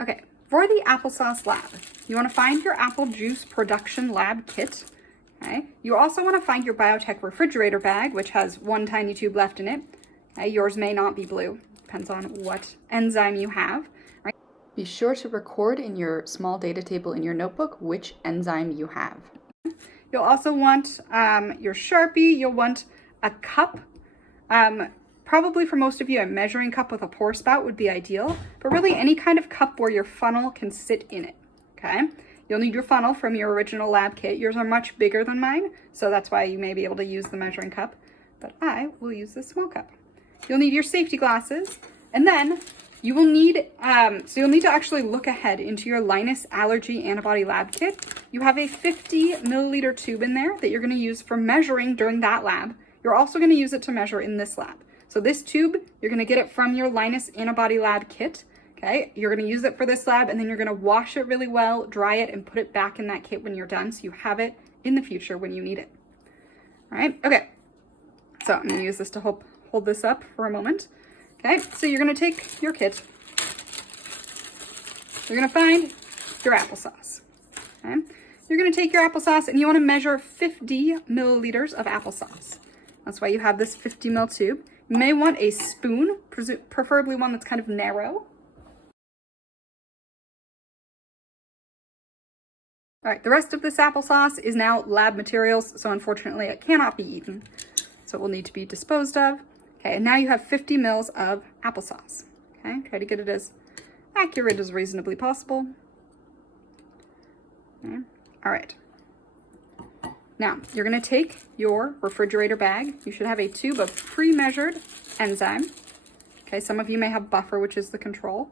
Okay, for the applesauce lab, you want to find your apple juice production lab kit. Okay, you also want to find your biotech refrigerator bag, which has one tiny tube left in it. Okay, yours may not be blue, depends on what enzyme you have. Right? Be sure to record in your small data table in your notebook which enzyme you have. You'll also want your Sharpie. You'll want a cup. Probably for most of you, a measuring cup with a pour spout would be ideal, but really any kind of cup where your funnel can sit in it, okay? You'll need your funnel from your original lab kit. Yours are much bigger than mine, so that's why you may be able to use the measuring cup, but I will use this small cup. You'll need your safety glasses, and then you will need, so you'll need to actually look ahead into your Linus Allergy Antibody Lab Kit. You have a 50 milliliter tube in there that you're gonna use for measuring during that lab. You're also gonna use it to measure in this lab. So this tube, you're gonna get it from your Linus Antibody Lab Kit, okay? You're gonna use it for this lab, and then you're gonna wash it really well, dry it, and put it back in that kit when you're done, so you have it in the future when you need it. All right, okay. So I'm gonna use this to hold this up for a moment. Okay, so you're gonna take your kit. You're gonna find your applesauce, okay? You're gonna take your applesauce and you wanna measure 50 milliliters of applesauce. That's why you have this 50 ml tube. You may want a spoon, preferably one that's kind of narrow. All right, the rest of this applesauce is now lab materials, so unfortunately it cannot be eaten. So it will need to be disposed of. Okay, and now you have 50 mils of applesauce. Okay, try to get it as accurate as reasonably possible. Okay. All right. Now, you're gonna take your refrigerator bag. You should have a tube of pre-measured enzyme. Okay, some of you may have buffer, which is the control.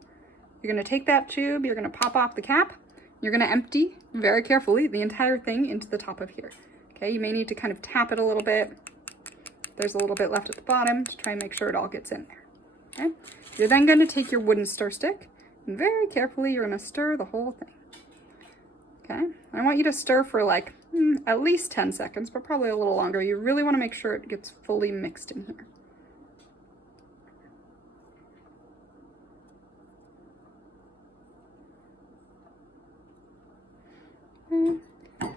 You're gonna take that tube, you're gonna pop off the cap, you're gonna empty very carefully the entire thing into the top of here. Okay, you may need to kind of tap it a little bit. There's a little bit left at the bottom to try and make sure it all gets in there. Okay, you're then gonna take your wooden stir stick and very carefully you're gonna stir the whole thing. Okay, I want you to stir for like at least 10 seconds, but probably a little longer. You really want to make sure it gets fully mixed in here.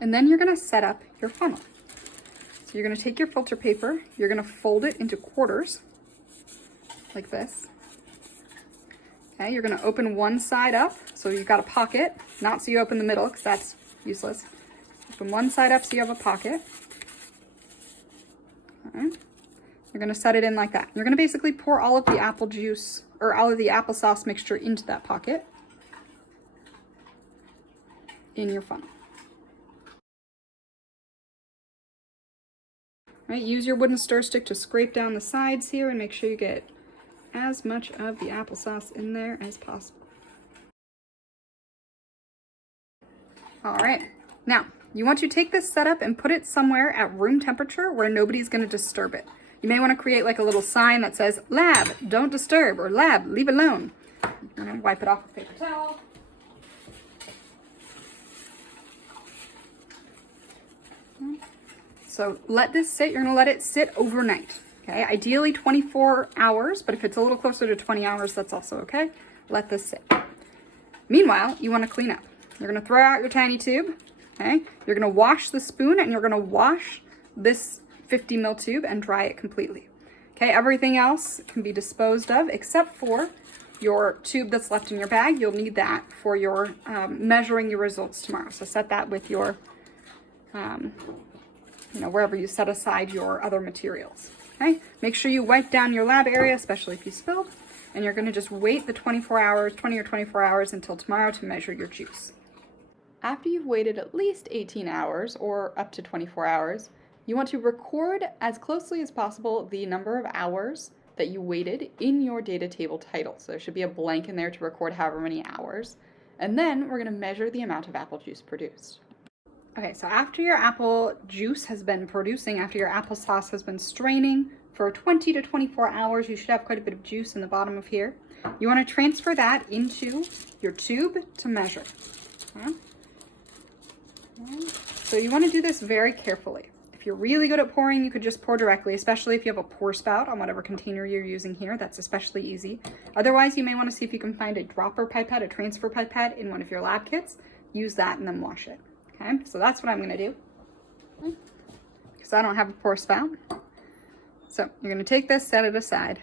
And then you're going to set up your funnel. So you're going to take your filter paper, you're going to fold it into quarters like this. Okay, you're going to open one side up so you've got a pocket, not so you open the middle because that's useless. Open one side up so you have a pocket. Okay. You're going to set it in like that. You're going to basically pour all of the apple juice or all of the applesauce mixture into that pocket in your funnel. All right, use your wooden stir stick to scrape down the sides here and make sure you get as much of the applesauce in there as possible. All right, now you want to take this setup and put it somewhere at room temperature where nobody's going to disturb it. You may want to create like a little sign that says, lab, don't disturb, or lab, leave alone. You're going to wipe it off with a paper towel. So let this sit, you're going to let it sit overnight. Okay, ideally 24 hours, but if it's a little closer to 20 hours, that's also okay. Let this sit. Meanwhile, you want to clean up. You're going to throw out your tiny tube. Okay, you're going to wash the spoon and you're going to wash this 50 ml tube and dry it completely. Okay, everything else can be disposed of except for your tube that's left in your bag. You'll need that for your measuring your results tomorrow. So set that with your, wherever you set aside your other materials. Okay, make sure you wipe down your lab area, especially if you spilled, and you're going to just wait the 20 or 24 hours until tomorrow to measure your juice. After you've waited at least 18 hours or up to 24 hours, you want to record as closely as possible the number of hours that you waited in your data table title. So there should be a blank in there to record however many hours. And then we're going to measure the amount of apple juice produced. Okay, so after your apple juice has been producing, after your applesauce has been straining for 20 to 24 hours, you should have quite a bit of juice in the bottom of here. You want to transfer that into your tube to measure. Okay. So you want to do this very carefully. If you're really good at pouring, you could just pour directly, especially if you have a pour spout on whatever container you're using here. That's especially easy. Otherwise, you may want to see if you can find a dropper pipette, a transfer pipette in one of your lab kits. Use that and then wash it. Okay, so that's what I'm going to do. Because I don't have a pour spout. So you're going to take this, set it aside,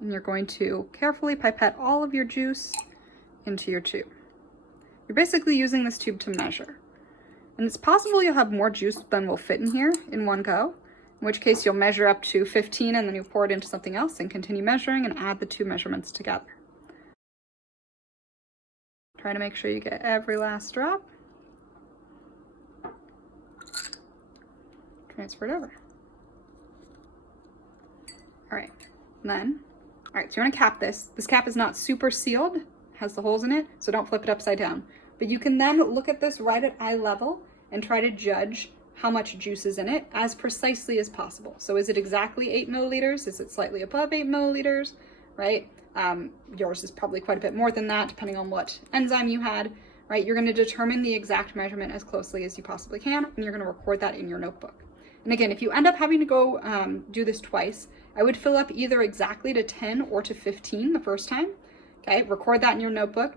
and you're going to carefully pipette all of your juice into your tube. You're basically using this tube to measure. And it's possible you'll have more juice than will fit in here in one go, in which case you'll measure up to 15 and then you pour it into something else and continue measuring and add the two measurements together. Try to make sure you get every last drop. Transfer it over. All right, then, all right, so you want to cap this. This cap is not super sealed, has the holes in it, so don't flip it upside down. But you can then look at this right at eye level and try to judge how much juice is in it as precisely as possible. So is it exactly 8 milliliters? Is it slightly above 8 milliliters, right? Yours is probably quite a bit more than that, depending on what enzyme you had, right? You're going to determine the exact measurement as closely as you possibly can, and you're going to record that in your notebook. And again, if you end up having to go do this twice, I would fill up either exactly to 10 or to 15 the first time. Okay, record that in your notebook,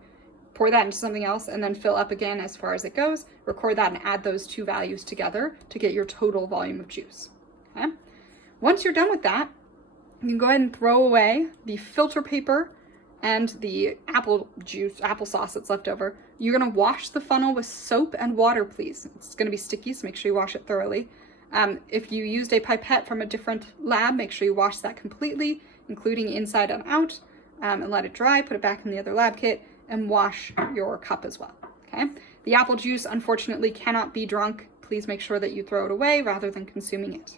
pour that into something else, and then fill up again as far as it goes. Record that and add those two values together to get your total volume of juice. Okay, once you're done with that, you can go ahead and throw away the filter paper and the apple juice, applesauce that's left over. You're gonna wash the funnel with soap and water, please. It's gonna be sticky, so make sure you wash it thoroughly. If you used a pipette from a different lab, make sure you wash that completely, including inside and out, and let it dry, put it back in the other lab kit, and wash your cup as well, okay? The apple juice, unfortunately, cannot be drunk. Please make sure that you throw it away rather than consuming it.